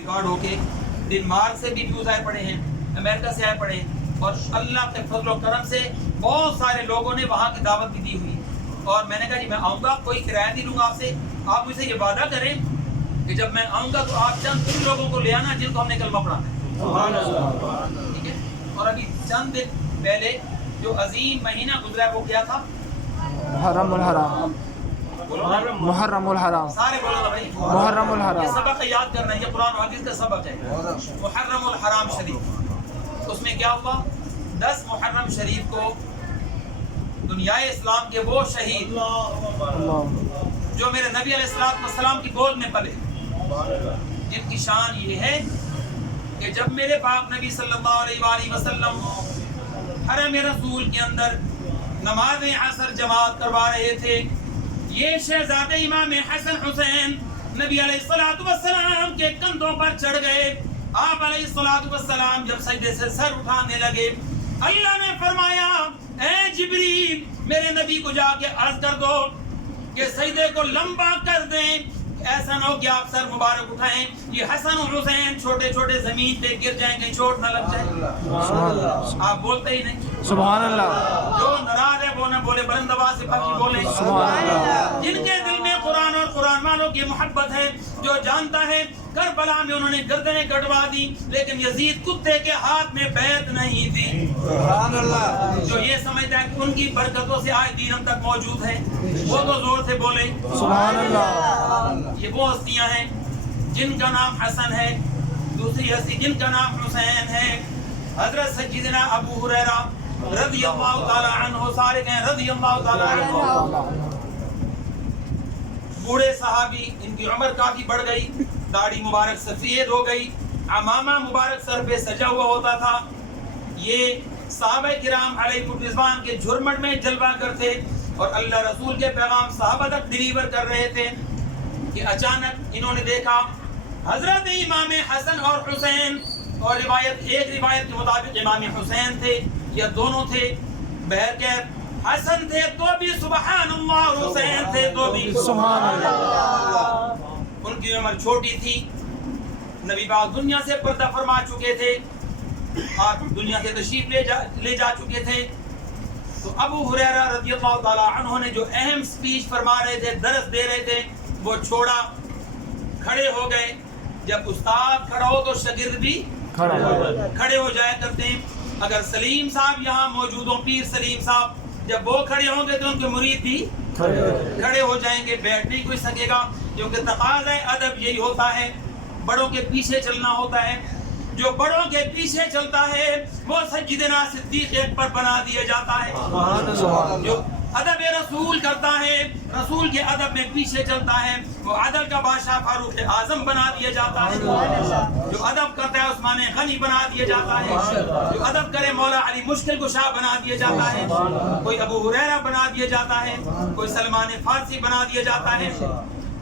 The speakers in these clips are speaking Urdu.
ریکارڈ ہو کے ڈنمارک سے بھی ویوز آئے پڑے ہیں, امریکہ سے آئے پڑے ہیں, اور اللہ کے فضل و کرم سے بہت سارے لوگوں نے وہاں کی دعوت بھی دی ہوئی. اور میں نے کہا جی میں آؤں گا, کوئی کرایہ نہیں لوں گا آپ سے, آپ مجھ سے یہ وعدہ کریں کہ جب میں آؤں گا تو آپ چند ان لوگوں کو لے آنا جن کو ہم نے کلمہ پڑھانا ہے. سبحان اللہ. ٹھیک ہے. اور ابھی چند دن پہلے جو عظیم مہینہ گزرا ہے وہ کیا تھا؟ محرم الحرام. محرم الحرام. سارے بولو بھائی محرم الحرام. یہ سبق یاد کرنا ہے, یہ قرآن و حدیث کا سبق ہے. محرم الحرام شریف, اس میں کیا ہوا؟ 10 محرم شریف کو دنیا اسلام کے وہ شہید جو میرے نبی علیہ السلام کی گود میں پلے, جن کی شان یہ ہے کہ جب میرے پاک نبی صلی اللہ علیہ وآلہ وسلم حرم رسول کے اندر نماز عصر جماعت کروا رہے تھے, یہ شہزادے امام حسن حسین نبی علیہ السلام کے کندھوں پر چڑھ گئے. آپ علیہ السلام جب سجدے سے سر اٹھانے لگے, اللہ نے فرمایا اے جبریل میرے نبی کو جا کے عرض کر دو کہ سجدے کو لمبا کر دیں, ایسا نہ ہو کہ آپ سر مبارک اٹھائیں, یہ حسن و حسین چھوٹے چھوٹے زمین پہ گر جائیں, کہیں چوٹ نہ لگ جائے. آپ بولتے ہی نہیں سبحان اللہ. جو ناراض ہے وہ نہ بولے, بلند آواز سے پاکی بولے. جن کے دل میں قرآن اور قرآن والوں کی محبت ہے, جو جانتا ہے کربلا میں انہوں نے گردنیں کٹوا دی لیکن یزید کتے کے ہاتھ میں بیعت نہیں دی. سبحان اللہ. جو یہ سمجھتا ہے کہ ان کی برکتوں سے آج دین ہم تک موجود ہے, وہ تو زور سے بولے سبحان اللہ. یہ وہ ہستیاں ہیں جن کا نام حسن ہے, دوسری ہستی جن کا نام حسین ہے. حضرت سیدنا ابو ہریرہ رضی اللہ تعالی عنہ, سارے کہیں رضی اللہ تعالی عنہ, بوڑھے صحابی, ان کی عمر کافی بڑھ گئی, داڑھی مبارک سفید ہو گئی, عمامہ مبارک سر پہ سجا ہوا ہوتا تھا. یہ صحابہ کرام علیہ الرضوان کے جھرمٹ میں جلوہ کرتے اور اللہ رسول کے پیغام صحابہ تک ڈیلیور کر رہے تھے کہ اچانک انہوں نے دیکھا حضرت امام حسن اور حسین, اور ایک روایت کے مطابق امام حسین تھے یا دونوں تھے, بہرکیف حسن تھے تو بھی سبحان اللہ, اور حسین تھے تو بھی سبحان اللہ. ان کی عمر چھوٹی تھی, نبی پاک دنیا سے پردہ فرما چکے تھے, آپ دنیا سے تشریف لے جا چکے تھے. تو ابو ہریرہ رضی اللہ تعالی عنہ نے جو اہم سپیچ فرما رہے تھے, درس دے رہے تھے, وہ چھوڑا, کھڑے ہو گئے. جب استاد کھڑا ہو تو شاگرد بھی کھڑے ہو جایا کرتے ہیں. اگر سلیم صاحب یہاں موجود ہوں, پیر سلیم صاحب, جب وہ کھڑے ہوں گے تو ان کے مرید بھی کھڑے ہو جائیں گے. بیٹھ نہیں کوئی سکے گا, کیونکہ تقاضۂ ادب یہی ہوتا ہے, بڑوں کے پیچھے چلنا ہوتا ہے. جو بڑوں کے پیچھے چلتا ہے وہ سیدنا صدیق اکبر بنا دیا جاتا ہے. جو ادب رسول کرتا ہے, رسول کے ادب میں پیچھے چلتا ہے, وہ عدل کا بادشاہ فاروق اعظم بنا دیا جاتا ہے. جو ادب کرتا ہے عثمان غنی بنا دیا جاتا ہے. جو ادب کرے مولا علی مشکل کشا بنا دیا جاتا ہے. کوئی ابو ہریرہ بنا دیا جاتا ہے, کوئی سلمان فارسی بنا دیا جاتا ہے.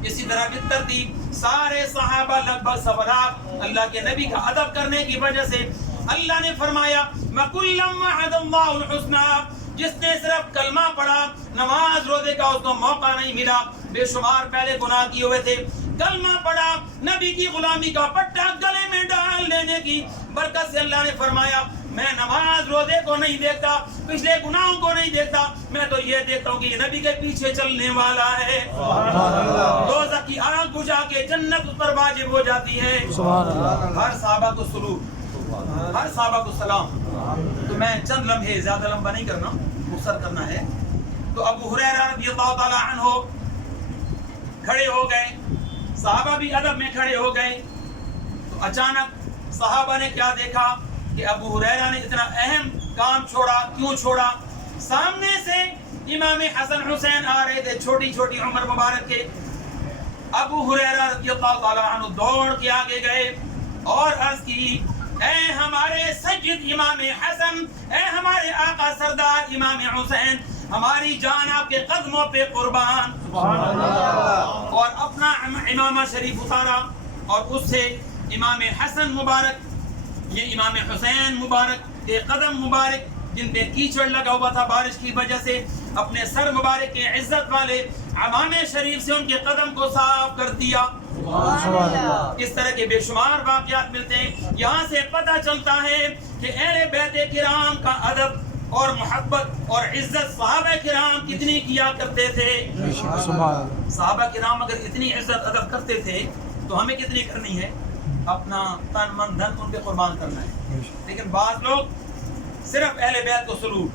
اسی طرح کی ترتیب سارے صحابہ لگ بھگ 100 لاکھ اللہ کے نبی کا ادب کرنے کی وجہ سے اللہ نے فرمایا وَكُلًّا وَعَدَ اللَّهُ الْحُسْنَى, جس نے صرف کلمہ پڑھا, نماز روزے کا اس کو موقع نہیں ملا, بے شمار پہلے گناہ کیے ہوئے تھے, کلمہ پڑھا, نبی کی غلامی کا پٹا گلے میں ڈال لینے کی برکت سے اللہ نے فرمایا میں نماز روزے کو نہیں دیکھتا, پچھلے گناہوں کو نہیں دیکھتا, میں تو یہ دیکھتا ہوں کہ یہ نبی کے پیچھے چلنے والا ہے. دوزخ کی آگ بجھا کے جنت اس پر واجب ہو جاتی ہے. ہر صحابہ کو سلوک, ہر صحابہ کو سلام. تو میں چند لمحے, زیادہ لمبا نہیں کرنا, مختصر کرنا ہے. تو ابو ہریرہ رضی اللہ تعالی عنہ کھڑے ہو گئے, صحابہ بھی ادب میں کھڑے ہو گئے. تو اچانک صحابہ نے کیا دیکھا کہ ابو ہریرہ نے اتنا اہم کام چھوڑا. کیوں چھوڑا؟ سامنے سے امام حسن حسین آ رہے تھے, چھوٹی چھوٹی عمر مبارک کے. ابو ہریرہ رضی اللہ تعالی عنہ دوڑ کے آگے گئے اور عرض کی اے ہمارے سید امام حسن, اے ہمارے آقا سردار امام حسین, ہماری جان آپ کے قدموں پہ قربان. اور اپنا امامہ شریف اتارا اور اس سے امام حسن مبارک, یہ امام حسین مبارک کے قدم مبارک جن پہ کیچڑ لگا ہوا تھا بارش کی وجہ سے, اپنے سر مبارک کے عزت والے عمامے شریف سے ان کے قدم کو صاف کر دیا. اس طرح کے بے شمار واقعات ملتے ہیں. یہاں سے پتہ چلتا ہے کہ اہل بیت کرام کا ادب اور محبت اور عزت صحابہ کرام کتنی کیا کرتے تھے. صحابہ کرام اگر اتنی عزت ادب کرتے تھے تو ہمیں کتنی کرنی ہے؟ اپنا تن من دھن ان پہ قربان کرنا ہے. لیکن بعض لوگ صرف اہل بیت کو سلوٹ,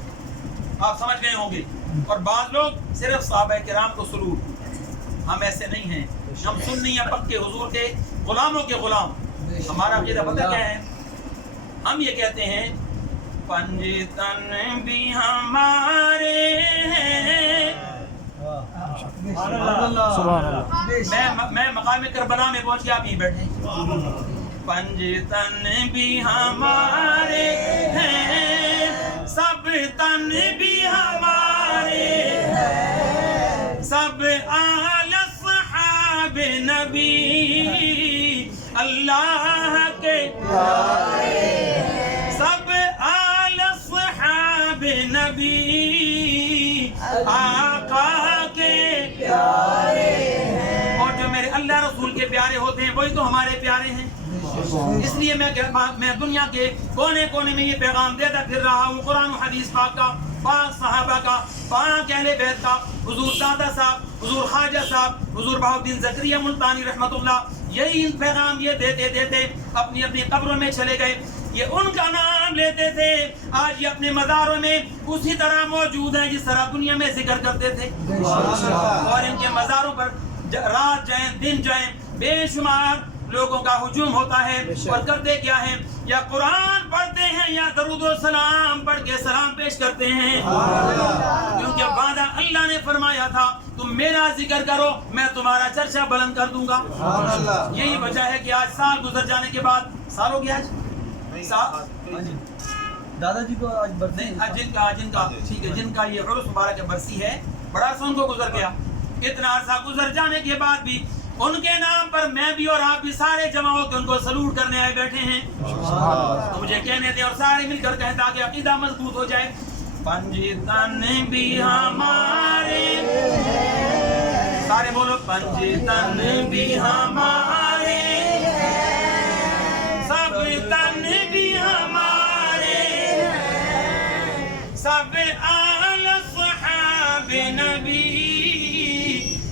آپ سمجھ گئے ہوں گے, اور بعض لوگ صرف صحابہ کرام کو سلوٹ. ہم ایسے نہیں ہیں, ہم سنی ہیں پکے حضور کے غلاموں کے غلام. ہمارا عقیدہ پتہ کیا ہے؟ ہم یہ کہتے ہیں پنجتن بھی ہمارے ہیں. میں مقام کربلا میں پہنچ گیا, آپ یہیں بیٹھے. پنجتن بھی ہمارے ہیں, سب تن بھی ہمارے ہیں, سب آل صحاب نبی اللہ کے پیارے ہیں, سب آل صحاب نبی آقا کے پیارے ہیں. اور جو میرے اللہ رسول کے پیارے ہوتے ہیں وہی تو ہمارے پیارے ہیں. اس لیے میں دنیا کے کونے کونے میں یہ پیغام دیتا پھر رہا ہوں, قرآن و حدیث پاک کا, پاک صحابہ کا, پاک اہل بیت کا, حضور دادا صاحب, حضور خواجہ صاحب, حضور بہاؤالدین زکریا ملتانی رحمۃ اللہ, یہی پیغام یہ دیتے دیتے اپنی اپنی قبروں میں چلے گئے. یہ ان کا نام لیتے تھے, آج یہ اپنے مزاروں میں اسی طرح موجود ہیں جس طرح دنیا میں ذکر کرتے تھے. اور ان کے مزاروں پر رات جائیں دن جائیں بے شمار لوگوں کا ہجوم ہوتا ہے, اور کرتے کیا ہیں؟ یا قرآن پڑھتے ہیں یا درود و سلام پڑھ کے سلام پیش کرتے ہیں. کیونکہ وعدہ اللہ نے فرمایا تھا تم میرا ذکر کرو میں تمہارا چرچا بلند کر دوں گا. یہی وجہ ہے کہ آج سال گزر جانے کے بعد, سال ہو گیا آج دادا جی کو آج برسی جن کا ٹھیک ہے, جن کا یہ عرس مبارک برسی ہے, بڑا عرصہ ان کو گزر گیا. اتنا عرصہ گزر جانے کے بعد بھی ان کے نام پر میں بھی اور آپ بھی سارے جمع ہو کے ان کو سلوٹ کرنے آئے بیٹھے ہیں. تو مجھے کہنے دیں اور سارے مل کر کہیں تاکہ عقیدہ مضبوط ہو جائے. پنجتن بھی ہمارے, سارے بولو پنجتن بھی ہمارے, سب تن بھی ہمارے, سب آل صحاب نبی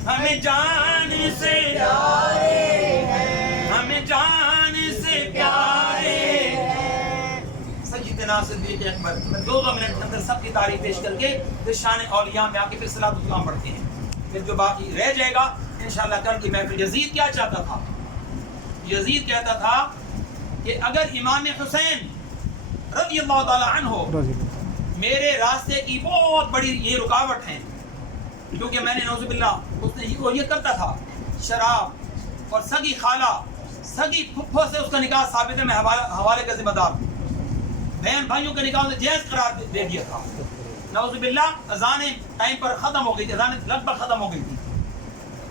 ہمیں جان سے پیارے ہیں, ہمیں جان سے پیارے ہیں. سیدنا صدیق اکبر, میں 2 منٹ کے اندر سب کی تعریف پیش کر کے پھر شان اولیاء میں آ کے پھر صلاۃ السلام پڑھتے ہیں. پھر جو باقی رہ جائے گا انشاءاللہ کل کی محفل. یزید کیا چاہتا تھا؟ یزید کہتا تھا کہ اگر امام حسین رضی اللہ تعالی عنہ میرے راستے کی بہت بڑی یہ رکاوٹ ہیں, کیونکہ میں نے نعوذ باللہ اس نے یہ کرتا تھا, شراب اور سگی خالہ سگی پھپھو سے اس کا نکاح ثابت ہے, میں حوالے کا ذمہ دار ہوں. بہن بھائیوں کا نکاح جائز قرار دے دیا تھا. نعوذ باللہ اذانیں ٹائم پر ختم ہو گئی تھی, اذانیں لگ بھگ ختم ہو گئی تھی,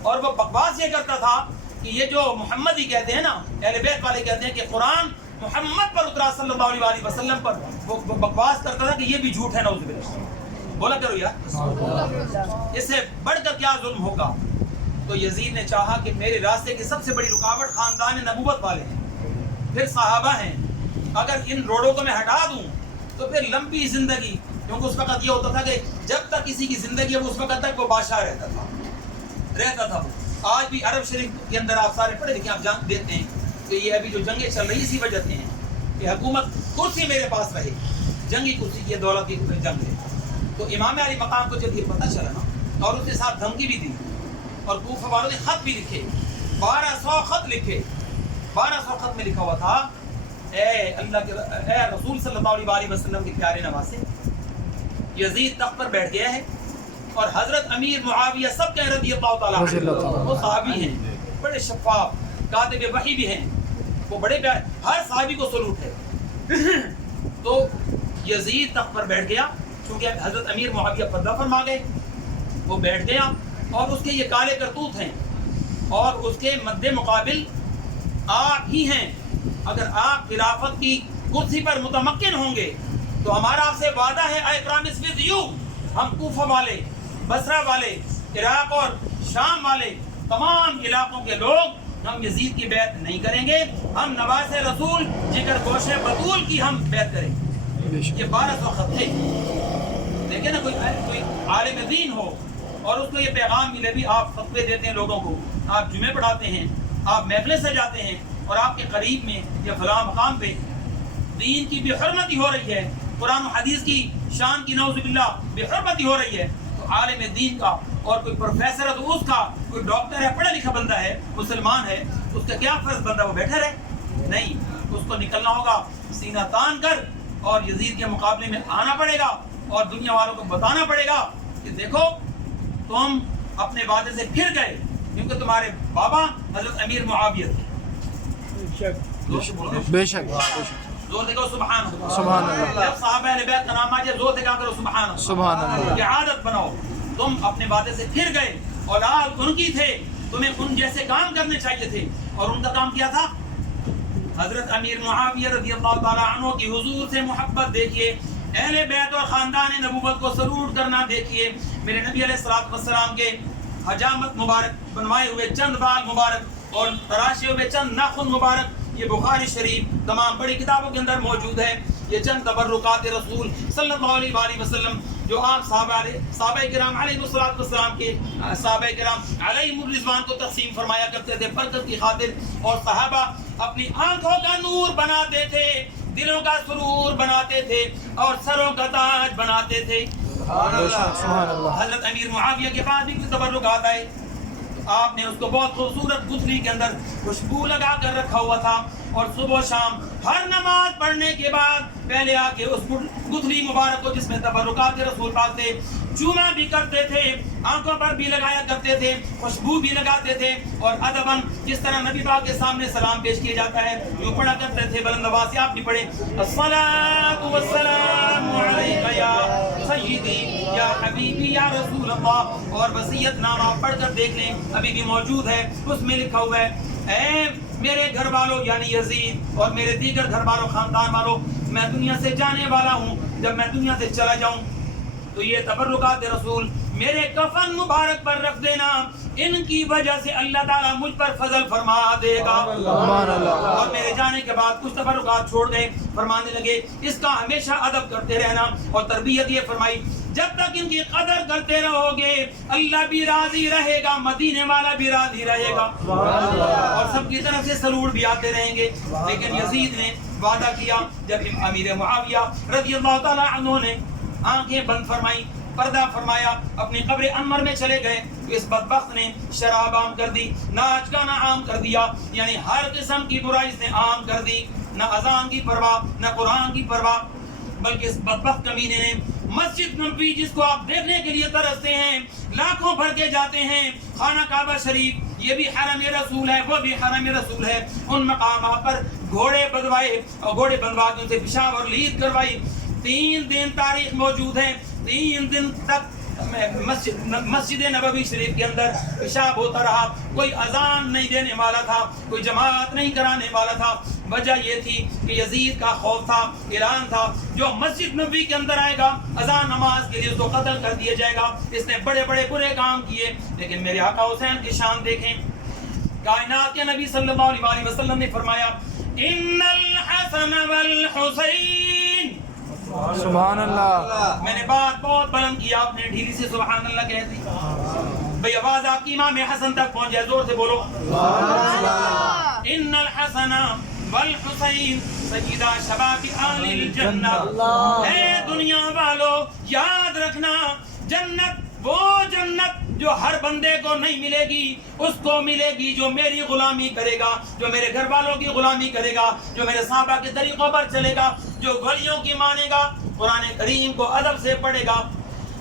اور وہ بکواس یہ کرتا تھا کہ یہ جو محمد ہی کہتے ہیں نا, اہل بیت والے کہتے ہیں کہ قرآن محمد پر اترا صلی اللہ علیہ وسلم پر, وہ بکواس کرتا تھا کہ یہ بھی جھوٹ ہے. نعوذ باللہ, بولا کرو یار, اس سے بڑھ کر کیا ظلم ہوگا. تو یزید نے چاہا کہ میرے راستے کی سب سے بڑی رکاوٹ خاندان نبوت والے ہیں, پھر صحابہ ہیں, اگر ان روڑوں کو میں ہٹا دوں تو پھر لمبی زندگی, کیونکہ اس وقت یہ ہوتا تھا کہ جب تک کسی کی زندگی ہے اس وقت تک وہ بادشاہ رہتا تھا. آج بھی عرب شریف کے اندر آپ سارے پڑھے لکھے آپ جان دیتے ہیں کہ یہ ابھی جو جنگیں چل رہی اسی وجہ سے ہیں کہ حکومت کرسی میرے پاس رہے, جنگی کرسی کی دولت کی جنگ ہے. تو امام علی مقام کو جب یہ پتہ چلا نا, اور اس کے ساتھ دھمکی بھی دی, اور کوفہ والوں نے خط بھی لکھے, 1200 خط لکھے. 1200 خط میں لکھا ہوا تھا, اے اللہ کے اے رسول صلی اللہ علیہ وسلم کے پیارے نواسے, یزید تخت پر بیٹھ گیا ہے, اور حضرت امیر معاویہ سب کے رضی اللہ تعالیٰ عنہ, وہ صحابی ہیں, بڑے شفاف کاتب وحی بھی ہیں, وہ بڑے پیارے, ہر صحابی کو سلوٹ ہے. تو یزید تخت پر بیٹھ گیا, کیونکہ حضرت امیر معاویہ پردہ فرما گئے, وہ بیٹھ گیا, اور اس کے یہ کالے کرتوت ہیں, اور اس کے مد مقابل آپ ہی ہیں. اگر آپ خلافت کی کرسی پر متمکن ہوں گے تو ہمارا آپ سے وعدہ ہے, I promise with you, ہم کوفہ والے, بصرہ والے, عراق اور شام والے تمام علاقوں کے لوگ ہم یزید کی بیعت نہیں کریں گے، ہم نواز رسول جگر گوش بطول کی ہم بیعت کریں گے۔ یہ 1200 خط تھے۔ دیکھیں نا، کوئی عالم دین ہو اور اس کو یہ پیغام ملے بھی، آپ فتوے دیتے ہیں لوگوں کو، آپ جمعے پڑھاتے ہیں، آپ محفلیں سجاتے ہیں، اور آپ کے قریب میں یا فلاں مقام پہ دین کی بے حرمتی ہو رہی ہے، قرآن و حدیث کی شان کی نعوذ باللہ بے حرمتی ہو رہی ہے، تو عالم دین کا اور کوئی پروفیسر ہے تو اس کا، کوئی ڈاکٹر ہے، پڑھا لکھا بندہ ہے، مسلمان ہے، اس کا کیا فرض بندہ وہ بیٹھا رہے؟ نہیں، اس کو نکلنا ہوگا سینہ تان کر، اور یزید کے مقابلے میں آنا پڑے گا، اور دنیا والوں کو بتانا پڑے گا کہ دیکھو تم اپنے وعدے سے پھر گئے، کیونکہ تمہارے بابا حضرت امیر معاویہ تھے۔ بے شک زور سے کہو سبحان اللہ۔ سبحان اللہ۔ جب صحابہ اہل بیت کا نام آ جائے زور سے کہا کرو سبحان اللہ۔ سبحان اللہ۔ یہ عادت بناؤ، تم اپنے وعدے سے پھر گئے، اولاد ان کی تھے، تمہیں ان جیسے کام کرنے چاہیے تھے، اور ان کا کام کیا تھا؟ حضرت امیر معاویہ رضی اللہ تعالیٰ عنہ کی حضور سے محبت دیکھیے، اہل بیت اور خاندان نبوت کو سلوٹ کرنا دیکھیے، میرے نبی علیہ الصلوۃ والسلام کے حجامت مبارک، بنوائے ہوئے چند بال مبارک اور تراشے ہوئے چند ناخن مبارک، یہ بخاری شریف تمام بڑی کتابوں کے اندر موجود ہے۔ یہ چند تبرکات رسول صلی اللہ علیہ وآلہ وسلم جو آپ صحابہ کرام علیہ الصلوۃ والسلام کے صحابہ کرام علیہم الرضوان کو تقسیم فرمایا کرتے تھے برکت کی خاطر، اور صحابہ اپنی آنکھوں کا نور بناتے تھے، دلوں کا سرور بناتے تھے، اور سروں کا تاج بناتے تھے۔ سبحان اللہ۔ حضرت امیر معاویہ کے پاس بھی کچھ تبرکات آئے، آپ نے اس کو بہت خوبصورت گتھلی کے اندر خوشبو لگا کر رکھا ہوا تھا، اور صبح و شام ہر نماز پڑھنے کے بعد پہلے آ کے اس گتھلی مبارک کو جس میں تبرکات رسول پاک تھے چوما بھی کرتے تھے، آنکھوں پر بھی لگایا کرتے تھے، خوشبو بھی لگاتے تھے، اور ادباً جس طرح نبی پاک کے سامنے سلام پیش کیا جاتا ہے یوں پڑھا کرتے تھے۔ بلند آواز سے آپ بھی پڑھیں، الصلاۃ والسلام علیک یا سیدی یا حبیبی یا رسول اللہ، اور وصیت نامہ پڑھ کر دیکھ لیں، ابھی بھی موجود ہے، اس میں لکھا ہوا ہے، اے میرے گھر والوں یعنی یزید اور میرے دیگر گھر والوں خاندان والوں، میں دنیا سے جانے والا ہوں، جب میں دنیا سے چلا جاؤں تو یہ تبرکات رسول میرے کفن مبارک پر رکھ دینا، ان کی وجہ سے اللہ تعالیٰ مجھ پر فضل فرما دے گا۔ اور میرے جانے کے بعد کچھ تبرکات چھوڑ گئے، فرمانے لگے اس کا ہمیشہ ادب کرتے رہنا، اور تربیت یہ فرمائی جب تک ان کی قدر کرتے رہو گے اللہ بھی راضی رہے گا، مدینے والا بھی راضی رہے گا، اور سب کی طرف سے سلوٹ بھی آتے رہیں گے۔ لیکن یزید نے وعدہ کیا، جب امیر معاویہ رضی اللہ تعالیٰ عنہ نے آنکھیں بند فرمائی، پردہ فرمایا، اپنی قبر انور میں چلے گئے، تو اس بدبخت نے شراب عام کر دی، ناچ گانا عام کر دیا، یعنی ہر قسم کی برائی اس نے عام کر دی، نہ اذان کی پرواہ نہ قرآن کی پرواہ، بلکہ اس بدبخت کمینے نے مسجد نبوی جس کو آپ دیکھنے کے لیے ترستے ہیں، لاکھوں بھر کے جاتے ہیں، خانہ کعبہ شریف یہ بھی حرم رسول ہے، وہ بھی حرم رسول ہے، ان مقامات پر گھوڑے بندوائے، اور گھوڑے بندوا کے ان سے پیشاب اور لید کروائی۔ 3 دن تاریخ موجود ہے، 3 دن تک مسجد نبوی شریف کے اندر پیشاب ہوتا رہا، کوئی اذان نہیں دینے والا تھا، کوئی جماعت نہیں کرانے والا تھا۔ وجہ یہ تھی کہ یزید کا خوف تھا، اعلان تھا جو مسجد نبوی کے اندر آئے گا اذان نماز کے لیے اس کو قتل کر دیا جائے گا۔ اس نے بڑے بڑے برے کام کیے، لیکن میرے آقا حسین کی شان دیکھیں، کائنات کے نبی صلی اللہ علیہ وآلہ وسلم نے فرمایا ان الحسن والحسین، سبحان اللہ۔ میں نے بات بہت بلند کی، آپ نے ڈھیلی سے سبحان اللہ کہہ دی، بھئی آواز آپ کی امام حسن تک پہنچ جائے، زور سے بولو ان الحسن والحسین سیدہ شباب آل الجنہ۔ اے دنیا والو یاد رکھنا، جنت وہ جنت جو ہر بندے کو نہیں ملے گی، اس کو ملے گی جو میری غلامی کرے گا، جو میرے گھر والوں کی غلامی کرے گا، جو میرے صحابہ کے طریقوں پر چلے گا، جو گھڑیوں کی مانے گا، قرآن کریم کو ادب سے پڑھے گا،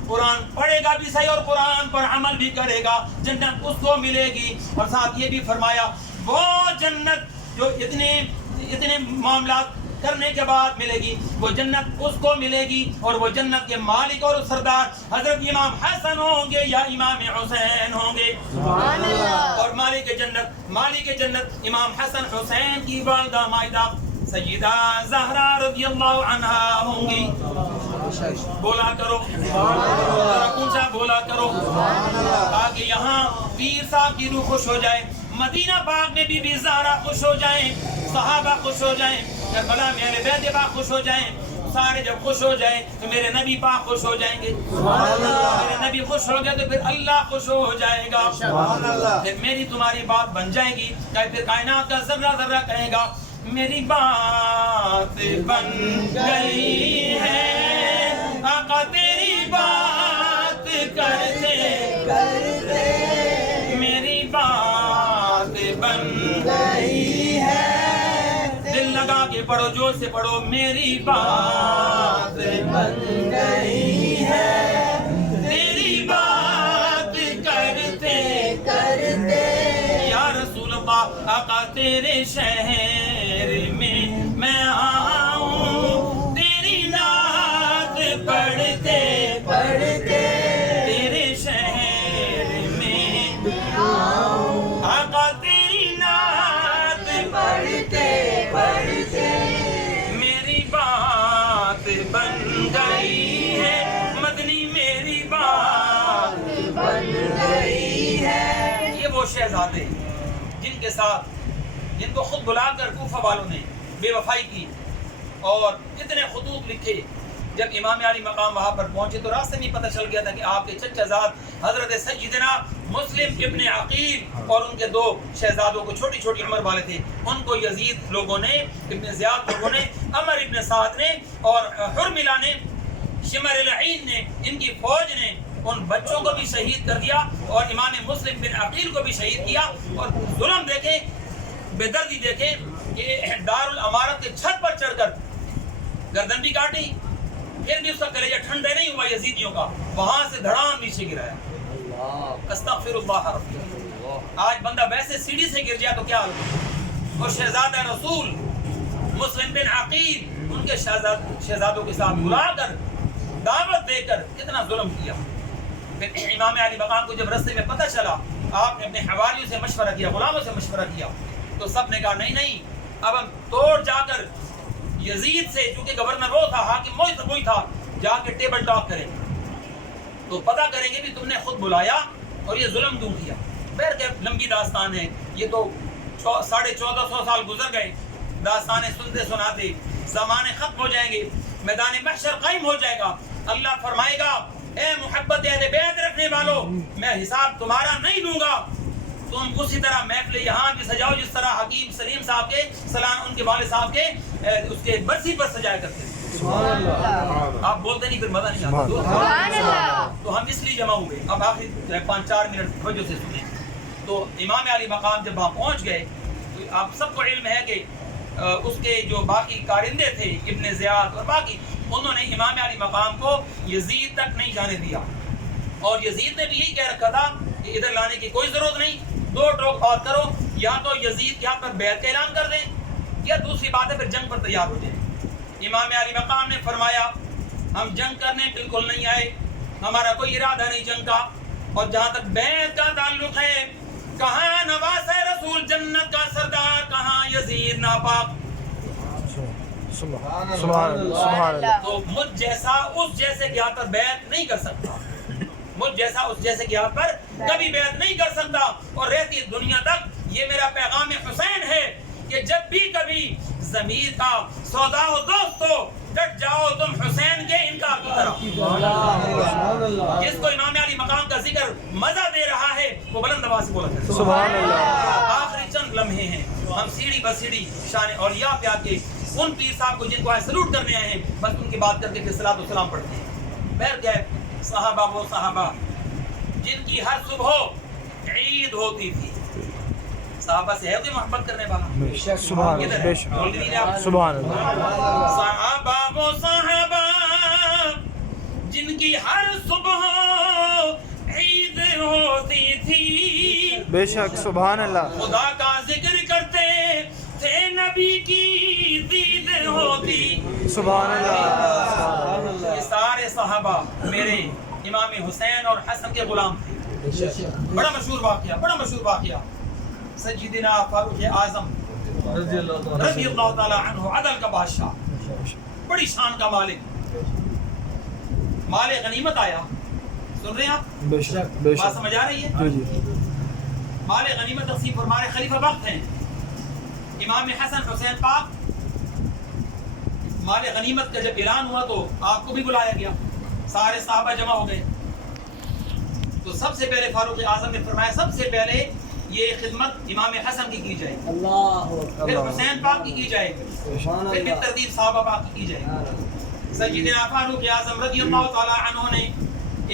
قرآن پڑھے گا بھی صحیح اور قرآن پر عمل بھی کرے گا، جنت اس کو ملے گی۔ اور ساتھ یہ بھی فرمایا وہ جنت جو اتنے معاملات کرنے کے بعد ملے گی، وہ جنت اس کو ملے گی، اور وہ جنت کے مالک اور سردار حضرت امام حسن ہوں گے یا امام حسین ہوں گے، اور مالک جنت امام حسن حسین کی والدہ مائدہ سیدہ زہرا رضی اللہ عنہا ہوں گی۔ بولا کرو ذرا اونچا بولا کرو، تاکہ یہاں پیر صاحب کی روح خوش ہو جائے، مدینہ پاک میں بی بی زہرا خوش ہو جائیں، صحابہ خوش ہو جائیں، کربلا میں اہل بیت پاک خوش ہو جائیں، سارے جب خوش ہو جائیں تو میرے نبی پاک خوش ہو جائیں گے، میرے نبی خوش ہو گئے تو پھر اللہ خوش ہو جائے گا، پھر میری تمہاری بات بن جائے گی، پھر کائنات کا ذرہ ذرہ کہے گا میری بات بن گئی ہے آقا تیری بات کرتے میری بات بن گئی ہے، دل لگا کے پڑھو جوش سے پڑھو میری بات بن گئی ہے، تیری بات کرتے کرتے یا رسول اللہ آقا تیرے شہر میں آؤں، تیری نعت پڑھتے پڑھتے تیرے شہر میں آؤں، آقا تیری نعت پڑھتے پڑھتے میری بات بن گئی ہے، مدنی میری بات بن گئی ہے۔ یہ وہ شہزادے جن کے ساتھ جن کو خود بلا کر کوفہ والوں نے بے وفائی کی اور اتنے خطوط لکھے، جب امام علی مقام وہاں پر پہنچے تو راستے میں پتہ چل گیا تھا کہ آپ کے چچا زاد حضرت سیدنا مسلم ابن عقیل اور ان کے دو شہزادوں کو چھوٹی چھوٹی عمر والے تھے، ان کو یزید لوگوں نے، ابن زیاد لوگوں نے، عمر ابن سعد نے اور حرملہ نے، شمر العین نے، ان کی فوج نے ان بچوں کو بھی شہید کر دیا اور امام مسلم بن عقیل کو بھی شہید کیا، اور ظلم دیکھے، بے دردی دیکھے کہ دار الامارت کے چھت پر چڑھ کر گردن بھی کاٹی، پھر بھی اس کا کلیجہ ٹھنڈا نہیں ہوا یزیدیوں کا، وہاں سے دھڑام نیچے گرایا۔ استغفر اللہ ربی، آج بندہ ویسے سیڑھی سے گر جائے تو کیا حال ہوگا؟ اور شہزادہ رسول مسلم بن عقیل ان کے شہزادوں کے ساتھ بلا کر دعوت دے کر کتنا ظلم کیا۔ پھر امام علی مقام کو جب رستے میں پتہ چلا، آپ نے اپنے حواریوں سے مشورہ کیا، غلاموں سے مشورہ کیا، تو سب نے کہا نہیں نہیں، اب ہم توڑ جا کر یزید سے، چونکہ گورنر وہ تھا، حاکم وہی تھا، جا کے ٹیبل ٹاک کریں گے تو پتہ کریں گے بھی تم نے خود بلایا اور یہ ظلم کیوں کیا۔ بہر کہ لمبی داستان ہے، یہ تو 1450 سال گزر گئے، داستانیں سنتے سناتے زمانے ختم ہو جائیں گے، میدان محشر قائم ہو جائے گا، اللہ فرمائے گا اے محبت اہل بیت رکھنے والو، میں حساب تمہارا نہیں لوں گا، تم اسی طرح محفل یہاں بھی سجاؤ جس طرح حکیم سلیم صاحب کے سلام ان کے والد صاحب کے اس کے برسی پر سجایا کرتے تھے۔ آپ بولتے نہیں پھر مزہ نہیں آتا، تو ہم اس لیے جمع ہوئے۔ اب آخری 5-4 منٹ توجہ سے سنیں۔ تو امام علی مقام جب وہاں پہنچ گئے تو آپ سب کو علم ہے کہ اس کے جو باقی کارندے تھے ابن زیاد اور باقی، انہوں نے امام علی مقام کو یزید تک نہیں جانے دیا، اور یزید نے بھی یہی کہہ رکھا تھا کہ ادھر لانے کی کوئی ضرورت نہیں، دو ٹوک بات کرو، یا تو یزید کے ہاتھ پر بیعت کا اعلان کر دیں، یا دوسری بات ہے پھر جنگ پر تیار ہو جائیں۔ امام علی مقام نے فرمایا ہم جنگ کرنے بالکل نہیں آئے، ہمارا کوئی ارادہ نہیں جنگ کا، اور جہاں تک بیعت کا تعلق ہے، کہاں نواز رسول جنت کا سردار، کہاں یزید ناپاک، سبحان اللہ۔ تو مجھ جیسا اس جیسے کے ہاتھ پر بیعت نہیں کر سکتا، مجھ جیسا اس جیسے کے ہاتھ پر کبھی بیعت نہیں کر سکتا، اور رہتی دنیا تک یہ میرا پیغام حسین ہے کہ جب بھی کبھی ضمیر کا سودا ہو دوستو، ڈٹ جاؤ تم حسین کے انکار کی طرف۔ جس کو امام علی مقام کا ذکر مزہ دے رہا ہے وہ بلند آواز سے بولا کرے سبحان اللہ۔ آخری چند لمحے ہیں، ہم سیڑھی بسیڑھی شان اولیاء پہ آ کے ان پیر صاحب کو جن کو آئے سلوٹ کرنے آئے ہیں، بس ان کی بات کر کے پھر صلاۃ و سلام پڑھتے ہیں۔ بہر کیا ہے، صحابہ وہ صحابہ جن کی ہر صبح عید ہوتی تھی، صحابہ سے ہے کوئی محبت کرنے والا؟ سبحان اللہ، بے شک، سبحان اللہ۔ صحابہ وہ صحابہ جن کی ہر صبح عید ہوتی تھی، بے شک، سبحان اللہ۔ خدا کا ذکر کرتے تھے، نبی کی دید ہوتی، سبحان اللہ۔ یہ سارے صحابہ میرے امام حسین اور حسن کے غلام تھے۔ بڑا مشہور واقعہ سیدنا فاروق اعظم رضی اللہ تعالی عنہ، عدل کا بادشاہ، بڑی شان کا مالک، مال غنیمت آیا، سن رہے ہیں آپ؟ بے شک، بے بات شک، سمجھ آ رہی ہے؟ جی جی۔ مال غنیمت تقسیم فرما رہے خلیفہ وقت ہیں امام حسن حسین پاک. مال غنیمت کا جب اعلان ہوا تو آپ کو بھی بلایا گیا, سارے صحابہ جمع ہو گئے. تو سب سے پہلے فاروق اعظم نے فرمایا سب سے پہلے یہ خدمت امام حسن کی جائے, پھر حسین پاک کی جائے, پھر ترتیب صحابہ پاک کی جائے. سیدنا فاروق اعظم رضی اللہ تعالی عنہ نے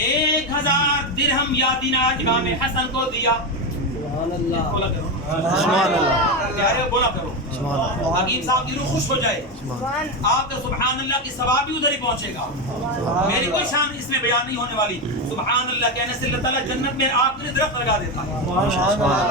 1000 درہم یا دینار امام حسن کو دیا. بولا کرو سبحان اللہ, پیارے بولا کرو, حکیم صاحب کی روح خوش ہو جائے. آپ کا سبحان اللہ کی ثواب بھی ادھر ہی پہنچے گا. میری کوئی شان اس میں بیان نہیں ہونے والی. سبحان اللہ کہنے سے اللہ تعالیٰ جنت میں آپ کے درخت لگا دیتا ہے,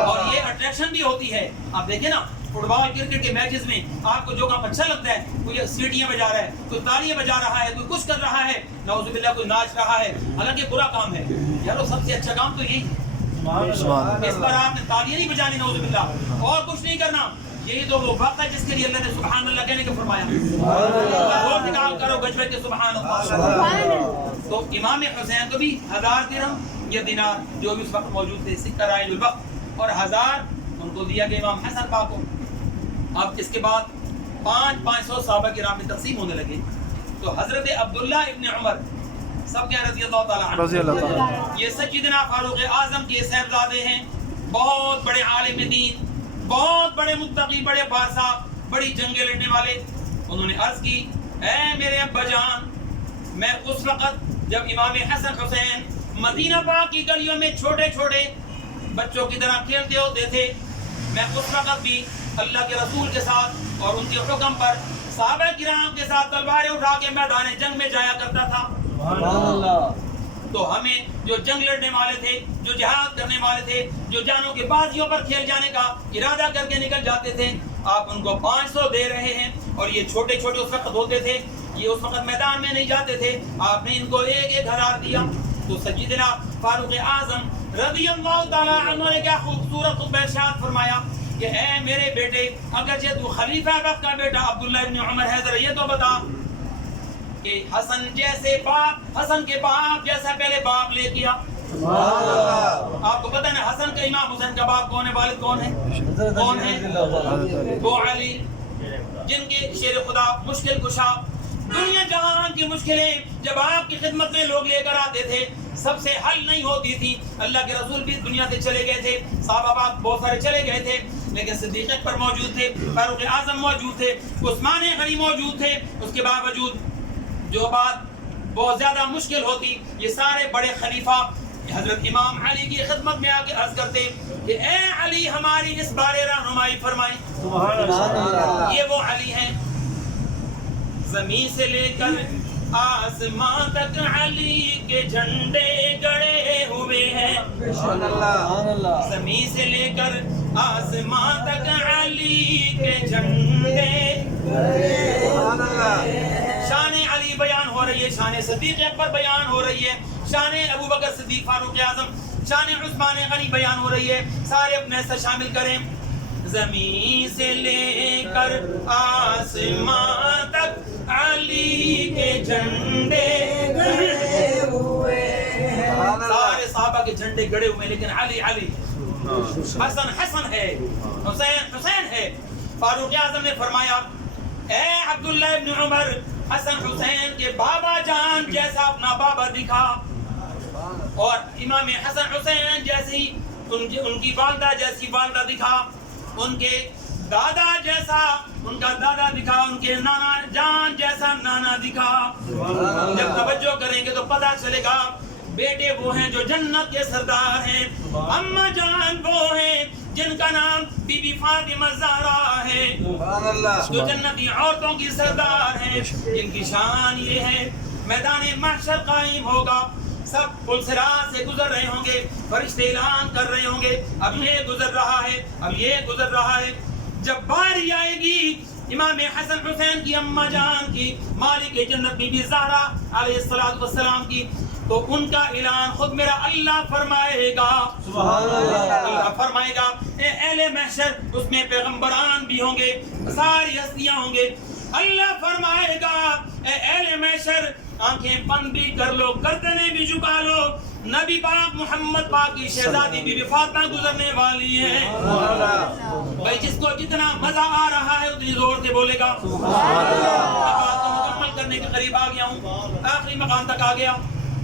اور یہ اٹریکشن بھی ہوتی ہے. آپ دیکھیں نا فٹ بال کرکٹ کے میچز میں آپ کو جو کام اچھا لگتا ہے, کوئی سیٹیاں بجا رہا ہے, کوئی تالیاں بجا رہا ہے, کوئی کچھ کر رہا ہے, نعوذ باللہ کوئی ناچ رہا ہے, حالانکہ برا کام ہے. یارو سب سے اچھا کام تو یہی ہے. اس پر آپ نے تالیاں نہیں بجانی, نعوذ باللہ, اور کچھ نہیں کرنا. یہی تو وہ وقت ہے جس کے لیے اللہ نے سبحان اللہ کہنے کا فرمایا. اور نکال کرو گجبے کے سبحان اللہ. تو امام حسین کو بھی 1000 درہم یا دینار جو بھی اس وقت موجود تھے, سکہ رائج الوقت, اور 1000 ان کو دیا گیا امام حسن پاک کو. اب اس کے بعد 500 صحابہ کرام میں تقسیم ہونے لگے. تو حضرت عبداللہ ابن عمر سب کے رضی اللہ تعالیٰ عنہ, رضی اللہ تعالیٰ, یہ سیدنا فاروق اعظم کے صاحبزادے ہیں, بہت بڑے عالم دین, بہت بڑے متقی, بڑے بادشاہ, بڑی جنگیں لڑنے والے. انہوں نے عرض کی اے میرے ابا جان, میں اس وقت جب امام حسن حسین مدینہ پاک کی گلیوں میں چھوٹے چھوٹے بچوں کی طرح کھیلتے ہوتے تھے, میں اس وقت بھی اللہ کے رسول کے ساتھ اور ان کے حکم پر صحابہ کرام کے ساتھ تلواریں اٹھا کے میدان جنگ میں جایا کرتا تھا. تو ہمیں جو جنگ لڑنے والے تھے, جو جہاد کرنے والے تھے, جو جانوں کے بازیوں پر کھیل جانے کا ارادہ کر کے نکل جاتے تھے, آپ ان کو 500 دے رہے ہیں. اور یہ چھوٹے چھوٹے اس وقت ہوتے تھے, یہ اس وقت میدان میں نہیں جاتے تھے, آپ نے ان کو 1000 دیا. تو سیدنا فاروق اعظم رضی اللہ تعالیٰ عنہ نے کیا خوبصورت خطبہ ارشاد فرمایا کہ اے میرے بیٹے, اگرچہ تو خلیفہ وقت کا بیٹا عبداللہ ابن عمر ہے, ذرا یہ تو بتا کہ حسن جیسے باپ, حسن کے باپ جیسا پہلے باپ لے کیا. آپ کو پتہ ہے نا حسن کا, امام حسین کا باپ کون ہے, والد کون ہے, کون ہے, وہ علی, جن کے شیر خدا مشکل کشا, دنیا جہان کی مشکلیں جب آپ کی خدمت میں لوگ لے کر آتے تھے سب سے حل نہیں ہوتی تھی. اللہ کے رسول بھی دنیا سے چلے گئے تھے, صحابہ پاک بہت سارے چلے گئے تھے, لیکن صدیق اکبر موجود تھے, فاروق اعظم موجود تھے, عثمان غنی موجود تھے. اس کے باوجود جو بات بہت زیادہ مشکل ہوتی, یہ سارے بڑے خلیفہ حضرت امام علی کی خدمت میں آ کے عرض کرتے کہ اے علی ہماری اس بارے رہنمائی فرمائیں. یہ وہ علی ہیں, زمین سے لے کر آسمان تک علی کے جھنڈے گڑے ہوئے ہیں. زمین سے لے کر آسمان تک علی کے جھنڈے. شان علی بیان ہو رہی ہے, شان صدیق اکبر بیان ہو رہی ہے, شان ابو بکر صدیق فاروق اعظم, شان عثمان غنی بیان ہو رہی ہے. سارے اپنے سے شامل کریں. زمین سے لے کر آسمان تک علی کے جھنڈے گڑے ہوئے ہیں. سارے صحابہ کے جھنڈے گڑے ہوئے, لیکن علی علی, حسن حسن ہے, حسین حسین ہے. فاروق اعظم نے فرمایا اے عبداللہ ابن عمر, حسن حسین کے بابا جان جیسا اپنا بابا دکھا, اور امام حسن حسین جیسی ان کی والدہ جیسی والدہ دکھا, ان کے دادا جیسا ان کا دادا دکھا, ان کے نانا جان جیسا نانا دکھا. جب توجہ کریں گے تو پتہ چلے گا بیٹے وہ ہیں جو جنت کے سردار ہیں, اماں جان وہ ہیں جن کا نام بی بی فاطمہ زہرا ہے, جو جنتی عورتوں کی سردار ہیں, جن کی شان یہ ہے میدان محشر قائم ہوگا, سب پل صراط سے گزر رہے ہوں گے, فرشتے اعلان کر رہے ہوں گے اب یہ گزر رہا ہے, اب یہ گزر رہا ہے. جب باری آئے گی امام حسن حسین کی اماں جان کی, مالک جنت بی بی زہرا علیہ السلام کی, تو ان کا اعلان خود میرا اللہ فرمائے گا. سبحان اللہ, اللہ فرمائے گا اے اہل محشر, اس میں پیغمبران بھی ہوں گے, ساری ہستیاں ہوں گے. اللہ فرمائے گا اے اہل محشر, آنکھیں بند بھی کر لو, گردنیں بھی جھکا لو, نبی پاک محمد پاک کی شہزادی بی بی فاطمہ گزرنے والی ہے. بھائی جس کو جتنا مزہ آ رہا ہے اتنی زور سے بولے گا. بات کو مکمل کرنے کے قریب آ گیا ہوں, آخری مقام تک آ گیا.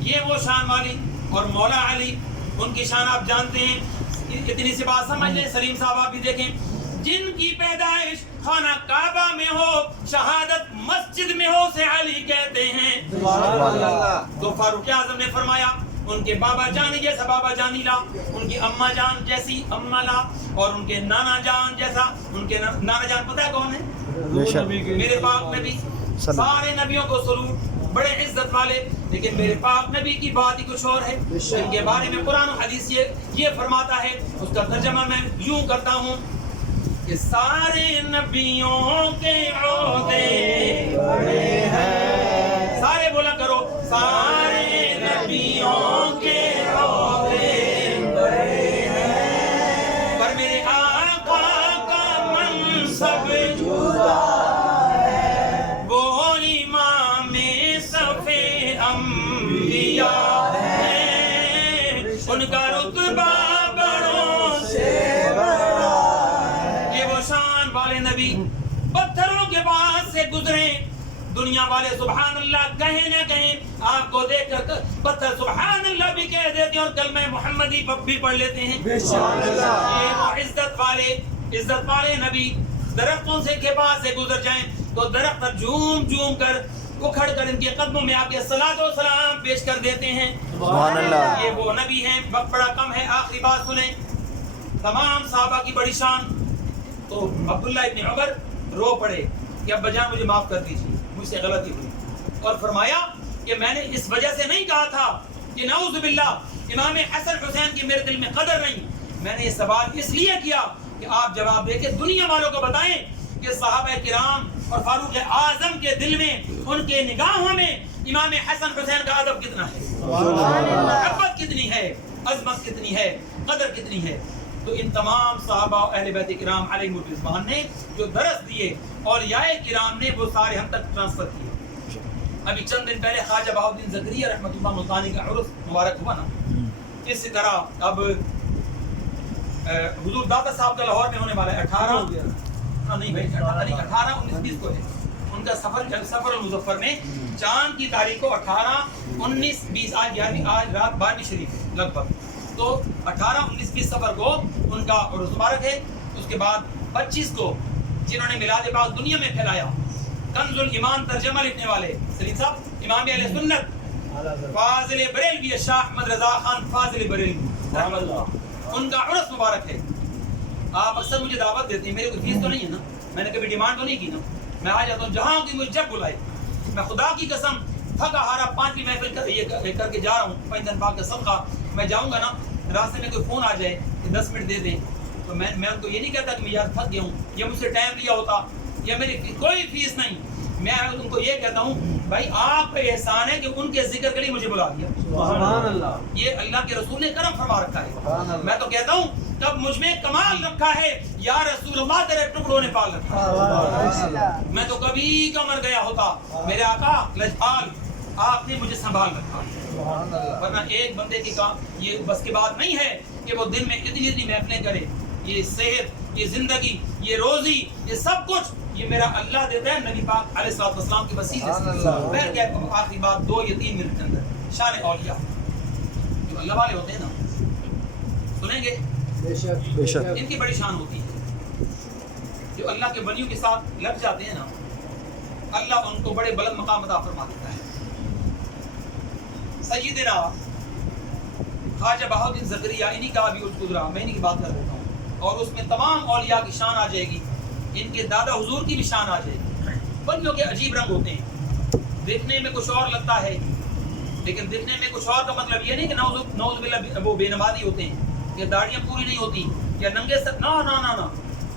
یہ وہ شان والی اور مولا علی, ان کی شان آپ جانتے ہیں. اتنی سی بات سمجھ لیں, سلیم صاحب آپ بھی دیکھیں, جن کی پیدائش خانہ کعبہ میں ہو, شہادت مسجد میں ہو, سے علی کہتے ہیں. تو فاروق اعظم نے فرمایا ان کے بابا جان جیسا بابا جانی لا, ان کی اماں جان جیسی اماں لا, اور ان کے نانا جان جیسا ان کے نانا جان. پتہ ہے کون ہے؟ میرے پاک نبی. سارے نبیوں کو سلوٹ, بڑے عزت والے, لیکن میرے پاک نبی کی بات ہی کچھ اور ہے. ان کے بارے میں قرآن و حدیث یہ فرماتا ہے, اس کا ترجمہ میں یوں کرتا ہوں کہ سارے نبیوں کے عہدے بڑے ہیں. سارے بولا کرو, سارے نبیوں کے عہدے بڑے ہیں, پر میرے آقا کا منصب جدا ہے, وہ امام صف انبیاء ہے, ان کا رتبہ بڑوں سے بڑا ہے. یہ وہ شان والے نبی پتھروں کے پاس سے گزرے, دنیا والے سبحان اللہ کہیں نہ کہیں, آپ کو دیکھ کر پتھر سبحان اللہ بھی کہہ دیتے ہیں اور کلمہ محمدی بھی پڑھ لیتے ہیں. یہ وہ عزت والے نبی درختوں سے کے پاس سے گزر جائیں تو درخت جھوم جھوم کر اکھڑ کر ان کے قدموں میں آپ کے صلاۃ و سلام پیش کر دیتے ہیں. سبحان اللہ. یہ وہ نبی ہیں, وقت بڑا کم ہے, آخری بات سنیں. تمام صحابہ کی بڑی شان. تو عبداللہ ابن عمر رو پڑے کہ ابا جان مجھے معاف کر دیجیے, مجھ سے غلطی ہوئی, اور فرمایا کہ میں نے اس وجہ سے نہیں کہا تھا کہ نعوذ باللہ امام حسن حسین کی میرے دل میں قدر نہیں, میں نے یہ سوال اس لیے کیا کہ آپ جواب دے کے دنیا والوں کو بتائیں کہ صحابہ کرام اور فاروق اعظم کے دل میں, ان کے نگاہوں میں امام حسن حسین کا ادب کتنا ہے, محبت کتنی ہے, عظمت کتنی ہے, قدر کتنی ہے. تو ان تمام صحابہ اہل بیت کرام علیہم الرضوان نے جو درس دیے اور اولیاء کرام نے وہ سارے ہم تک ٹرانسفر کیے. ابھی چند دن پہلے خواجہ بہاؤالدین زکریا رحمۃ اللہ ملتانی کا عرس مبارک ہوا نا, اسی طرح اب حضور داتا صاحب کا لاہور میں ہونے والا ہے 18 19 20 کو ہے ان کا سفر المظفر میں, چاند کی تاریخ کو 18 19 20 آج رات 12ویں شریف لگ بھگ, تو 18 19 20 سفر کو ان کا عرس مبارک ہے. اس کے بعد 25 کو جنہوں نے میلاد پاک دنیا میں پھیلایا, کنز الایمان ترجمہ لکھنے والے سلیم صاحب امام اہل سنت فاضل بریلوی شاہ احمد رضا خان فاضل بریلوی رحمۃ اللہ, ان کا عرس مبارک ہے. آپ اکثر مجھے دعوت دیتے ہیں, میرے کوئی فیس تو نہیں ہے نا, میں نے کبھی ڈیمانڈ تو نہیں کی نا, میں آ جاتا ہوں جہاں کی مجھے جب بلائے. میں خدا کی قسم تھکا ہارا 5ویں محفل کر کے جا رہا ہوں, 5 دن پاک کا صدقہ, میں جاؤں گا نا, راستے میں کوئی فون آ جائے کہ 10 منٹ دے دیں, تو میں ان کو یہ نہیں کہتا کہ میں یار تھک گیا ہوں, یا مجھ سے ٹائم لیا ہوتا, یا میری کوئی فیس نہیں. میں ان کو یہ کہتا ہوں بھائی آپ پہ احسان ہے کہ ان کے ذکر کے لیے مجھے بلا دیا. سبحان اللہ. یہ اللہ کے رسول نے کرم فرما رکھا ہے. میں تو کہتا ہوں تب مجھ میں کمال رکھا ہے یا رسول اللہ تیرے ٹکڑوں نے پال رکھا ہے. میں تو کبھی کا مر گیا ہوتا, میرے آقا لجپال آپ نے مجھے سنبھال رکھا, ورنہ ایک بندے کی کام یہ بس کی بات نہیں ہے کہ وہ دن میں اتنی محفلیں کرے. یہ صحت, یہ زندگی, یہ روزی, یہ سب کچھ یہ میرا اللہ دیتا ہے نبی پاک علیہ الصلوۃ والسلام کے وسیلے سے. میں کہتا ہوں آخری بات 2 یا 3 منٹ کے اندر, شان اولیاء جو اللہ والے ہوتے ہیں نا, سنیں گے بے شک ان کی بڑی شان ہوتی ہے. جو اللہ کے ولیوں کے ساتھ لگ جاتے ہیں نا, اللہ ان کو بڑے بلند مقام عطا فرما دیتا ہے. سیدنا خواجہ بہاؤالدین زکریا انہی کا بھی عرس گزرا, میں انہی کی بات کر رہا ہوں, اور اس میں تمام اولیاء کی شان آ جائے گی, ان کے دادا حضور کی بھی شان آ جائے گی. بندوں کے عجیب رنگ ہوتے ہیں, دیکھنے میں کچھ اور لگتا ہے, لیکن دیکھنے میں کچھ اور کا مطلب یہ نہیں کہ نعوذ باللہ وہ بے نمازی ہوتے ہیں, یا داڑیاں پوری نہیں ہوتی, یا ننگے سر, نا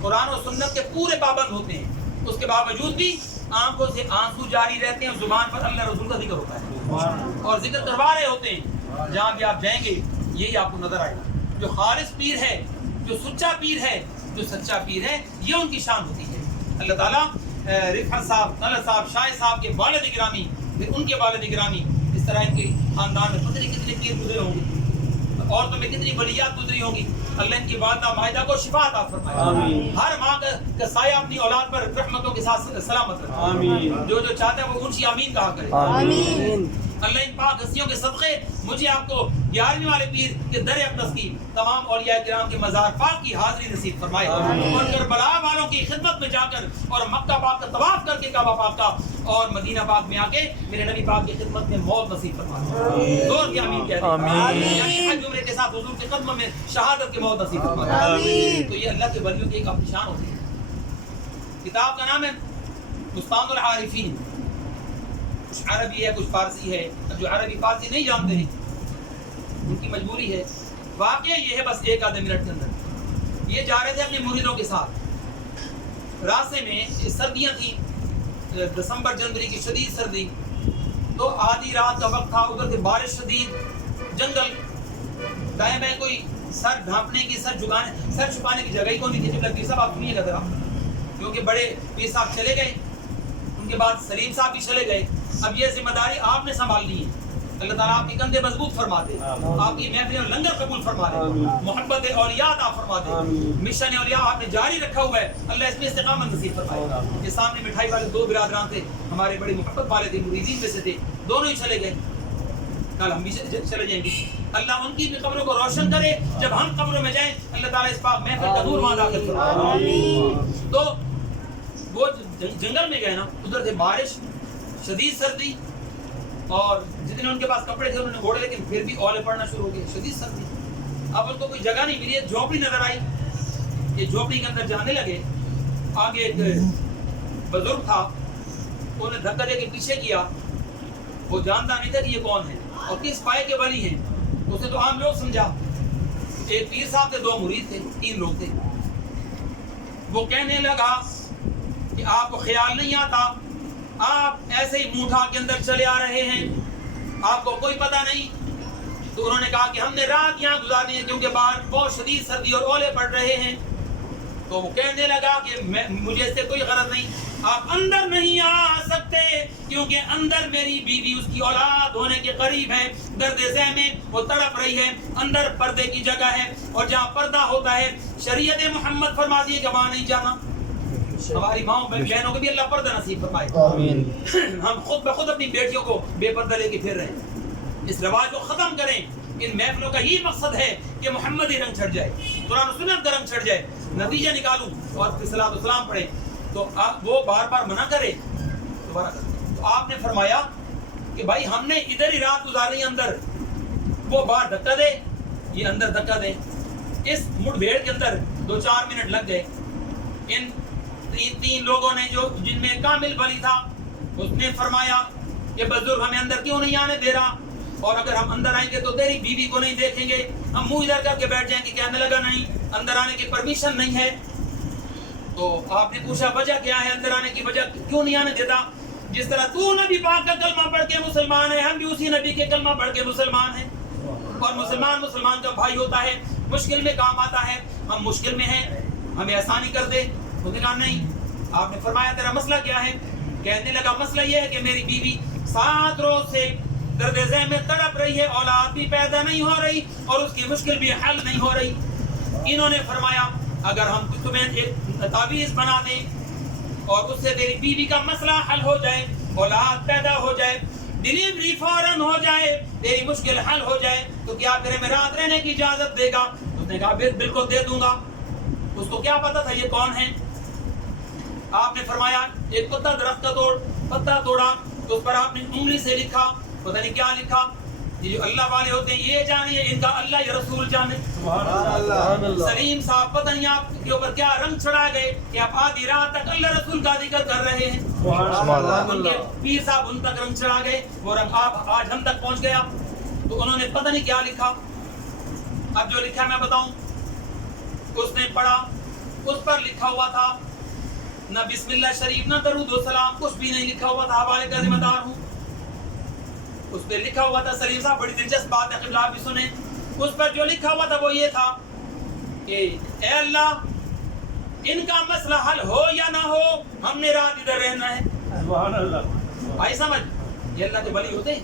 قرآن و سنت کے پورے پابند ہوتے ہیں. اس کے باوجود بھی آنکھوں سے آنسو جاری رہتے ہیں, زبان پر اللہ رسول کا ذکر ہوتا ہے اور ذکر کروا رہے ہوتے ہیں. جہاں بھی آپ جائیں گے یہی آپ کو نظر آئے گا. جو خالص پیر ہے, جو سچا پیر ہے, جو سچا پیر ہے, یہ ان کی شان ہوتی ہے. اللہ تعالیٰ رفعت صاحب, طلعت صاحب, شاہ صاحب کے والد گرامی, پھر ان کے والد گرامی, اس اس طرح ان کے خاندان میں پتہ نہیں کتنے پیر گزرے ہوں گے، عورتوں میں کتنی بلیات گزری ہوں گی. اللہ ان کی والدہ مائدہ کو شفا عطا فرمائے. آمین. ہر ماں کا سایہ اپنی اولاد پر رحمتوں کے ساتھ سلامت رکھے. آمین. جو چاہتا ہے وہ اونچی آمین کہا کرے. آمین. اللہ ان پاک ہستیوں کے صدقے مجھے آپ کو 11ویں والے پیر کے در اقدس کی تمام اولیاء کرام کے مزار پاک کی حاضری نصیب فرمائے. اور کربلا والوں کی خدمت میں جا کر اور مکہ پاک کا طواف کر کے کعبہ پاک کا اور مدینہ پاک میں آ کے میرے نبی پاک کی خدمت میں موت نصیب فرمائے. زور کی آمین کہہ دیں. یعنی حج عمرے کے ساتھ حضور کے قدموں میں شہادت کی موت نصیب فرمائے. تو یہ اللہ کے ولیوں کی ایک اپنی شان ہوتی ہے. کتاب کا نام ہے بستان العارفین. کچھ عربی ہے کچھ فارسی ہے. جو عربی فارسی نہیں جانتے ہیں ان کی مجبوری ہے. واقعہ یہ ہے بس ایک آدھے منٹ کے اندر یہ جا رہے تھے اپنے مریدوں کے ساتھ. راستے میں سردیاں تھیں، دسمبر جنوری کی شدید سردی. تو آدھی رات کا وقت تھا، ادھر سے بارش شدید، جنگل، دائیں بائیں کوئی سر ڈھانپنے کی سر چھپانے کی جگہ ہی کون نہیں تھی. جب پیر صاحب آپ سنیے گا ذرا، کیونکہ بڑے پیر صاحب چلے گئے، ان کے بعد سلیم صاحب بھی چلے گئے. اب یہ ذمہ داری آپ نے سنبھالنی ہے. اللہ تعالیٰ آپ کے کندھے مضبوط فرما دے، آپ کی محفل اور لنگر قبول فرما دے، محبت اولیاء عطا فرما دے. مشن اولیاء آپ نے جاری رکھا ہوا ہے، اللہ اس میں استقامت نصیب فرمائے. یہ سامنے مٹھائی والے دو برادران تھے، ہمارے بڑی محبت والے تھے، مریدین میں سے تھے. دونوں ہی چلے گئے، کل ہم بھی چلے جائیں گے. اللہ ان کی بھی قبروں کو روشن کرے. جب ہم قبروں میں جائیں اللہ تعالیٰ اس پاک محفل کا نور وہاں داخل فرمائے. تو وہ جنگل میں گئے نا، ادھر سے بارش، شدید سردی، اور جتنے ان کے پاس کپڑے تھے انہوں نے اوڑھے، لیکن پھر بھی اولے پڑنا شروع ہو گئے، شدید سردی. اب ان کو کوئی جگہ نہیں ملی، ایک جھونپڑی نظر آئی. یہ جھونپڑی کے اندر جانے لگے. آگے ایک بزرگ تھا، انہوں نے دھکا دے کے پیچھے کیا. وہ جانتا نہیں تھا کہ یہ کون ہے اور کس پائے کے ولی ہیں. اسے تو عام لوگ سمجھا. ایک پیر صاحب تھے، دو مرید تھے، 3 لوگ تھے. وہ کہنے لگا کہ آپ کو خیال نہیں آتا، آپ ایسے ہی موٹھا کے اندر چلے آ رہے ہیں، آپ کو کوئی پتہ نہیں. تو انہوں نے کہا کہ ہم نے رات یہاں گزارنی ہے کیونکہ باہر بہت شدید سردی اور اولے پڑ رہے ہیں. تو وہ کہنے لگا کہ مجھے اس سے کوئی غرض نہیں، آپ اندر نہیں آ سکتے کیونکہ اندر میری بیوی اس کی اولاد ہونے کے قریب ہے، درد ذہ میں وہ تڑپ رہی ہے. اندر پردے کی جگہ ہے اور جہاں پردہ ہوتا ہے شریعت محمد فرماتی ہے کہ وہاں نہیں جانا. ہماری ماؤں بہنوں کو بھی اللہ پردہ نصیب فرمائے. آمین. ہم خود بخود اپنی بیٹیوں کو بے پردہ لے کے پھر رہے ہیں. اس رواج کو ختم کریں. ان محفلوں کا یہی مقصد ہے کہ محمدی رنگ چھڑ جائے، قرآن و سنت کا رنگ چھڑ جائے. نتیجہ نکالوں اور صلاۃ و سلام پڑھیں. تو وہ بار بار منع کرے دوبارہ کرے. تو آپ نے فرمایا کہ بھائی ہم نے ادھر ہی رات گزارنی اندر. وہ باہر دھکا دے، یہ اندر دھکا دے. اس مڑ بھیڑ کے اندر 2-4 منٹ لگ گئے. ان 3 لوگوں نے جو جن میں کامل ولی تھا، اس نے فرمایا کہ بزرگ ہمیں اندر کیوں نہیں آنے دے رہا، اور اگر ہم اندر آئیں گے تو تیری بیوی کو نہیں دیکھیں گے، ہم منہ ادھر کر کے بیٹھ جائیں گے. کہنے لگا نہیں، اندر آنے کی پرمیشن نہیں ہے. تو آپ نے پوچھا وجہ کیا ہے، اندر آنے کی وجہ کیوں نہیں آنے دیتا؟ جس طرح تو نبی پاک کا کلمہ پڑھ کے مسلمان ہے، ہم بھی اسی نبی کے کلمہ پڑھ کے مسلمان ہیں. اور مسلمان کا بھائی ہوتا ہے، مشکل میں کام آتا ہے. ہم مشکل میں ہیں، ہمیں آسانی کر دے. اس نے کہا نہیں. آپ نے فرمایا تیرا مسئلہ کیا ہے؟ کہنے لگا مسئلہ یہ ہے کہ میری بیوی 7 روز سے درد ذہ میں تڑپ رہی ہے، اولاد بھی پیدا نہیں ہو رہی اور اس کی مشکل بھی حل نہیں ہو رہی. انہوں نے فرمایا اگر ہم تمہیں ایک تعویذ بنا دیں اور اس سے تیری بیوی کا مسئلہ حل ہو جائے، اولاد پیدا ہو جائے، ڈیلیوری فوراً ہو جائے، تیری مشکل حل ہو جائے، تو کیا تیرے میں رات رہنے کی اجازت دے گا؟ اس نے کہا بالکل دے دوں گا. اس کو کیا پتا تھا یہ کون ہے؟ آپ نے فرمایا ایک درخت کا پتا توڑا، تو اس پر آپ نے انگلی سے لکھا، پتہ نہیں کیا لکھا. یہ جو اللہ والے ہوتے ہیں یہ جانے، ان کا اللہ یا رسول جانے. سلیم صاحب پتہ نہیں آپ کے اوپر کیا رنگ چڑھا گئے کہ آپ آدھی رات تک اللہ رسول کا ذکر کر رہے ہیں. ان کے پیر صاحب ان تک رنگ چڑھا گئے، وہ رنگ آج ہم تک پہنچ گیا. تو انہوں نے پتہ نہیں کیا لکھا. اب جو لکھا میں بتاؤں. اس نے پڑھا، اس پر لکھا ہوا تھا نہ بسم اللہ شریف نہ درود و سلام، کچھ بھی نہیں لکھا ہوا تھا. حوالے کا ذمہ دار ہوں. اس پہ لکھا ہوا تھا، سلیم صاحب بڑی دلچسپ بات ہے، قبلہ آپ بھی سنیں. اس پر جو لکھا ہوا تھا وہ یہ تھا کہ اے اللہ ان کا مسئلہ حل ہو یا نہ ہو، ہم نے رات ادھر رہنا ہے. سبحان اللہ. بھائی سمجھ، یہ اللہ کے ولی ہوتے ہیں.